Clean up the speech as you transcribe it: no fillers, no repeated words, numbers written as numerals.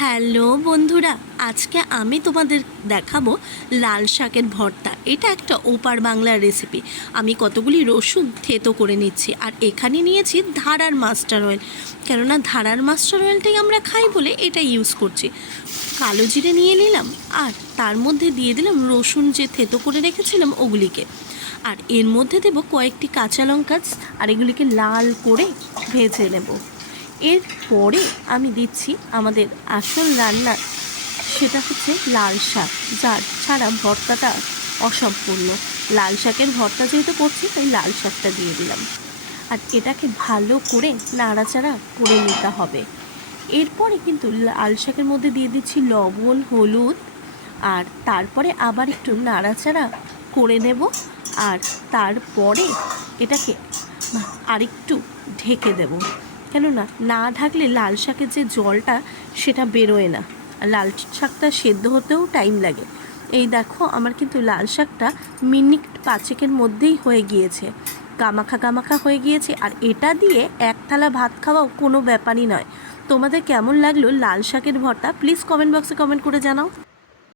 Hello বন্ধুরা, আজকে আমি তোমাদের দেখাবো লাল শাকের ভর্তা। এটা একটা ওপার বাংলার রেসিপি। আমি কতগুলি রসুন থেতো করে নিচ্ছি, আর এখানে নিয়েছি ধারার মাস্টার অয়েল, কেননা ধারার মাস্টার অয়েলটাই আমরা খাই বলে এটা ইউজ করছি। কালো জিরে নিয়ে নিলাম, আর তার মধ্যে দিয়ে দিলাম রসুন যে থেতো করে রেখেছিলাম ওগুলিকে, আর এর মধ্যে দেব কয়েকটি কাঁচা লঙ্কা, আর এগুলিকে লাল করে ভেজে নেব। এরপরে আমি দিচ্ছি আমাদের আসল রান্না, সেটা হচ্ছে লাল শাক, যার ছাড়া ভর্তাটা অসম্পূর্ণ। লাল শাকের ভর্তা যেহেতু করছি, তাই লাল শাকটা দিয়ে দিলাম, আর এটাকে ভালো করে নাড়াচাড়া করে নিতে হবে। এরপরে কিন্তু লাল শাকের মধ্যে দিয়ে দিচ্ছি লবণ, হলুদ, আর তারপরে আবার একটু নাড়াচাড়া করে নেব, আর তারপরে এটাকে আরেকটু ঢেকে দেব। কেননা না ঢাকলে লাল শাকের যে জলটা সেটা বেরোয় না, আর লাল শাকটা সেদ্ধ হতেও টাইম লাগে। এই দেখো, আমার কিন্তু লাল শাকটা মিনিট 5-এর মধ্যেই হয়ে গিয়েছে, গামাখা গামাখা হয়ে গিয়েছে। আর এটা দিয়ে এক থালা ভাত খাওয়াও কোনো ব্যাপারই নয়। তোমাদের কেমন লাগলো লাল শাকের ভর্তা? প্লিজ কমেন্ট বক্সে কমেন্ট করে জানাও।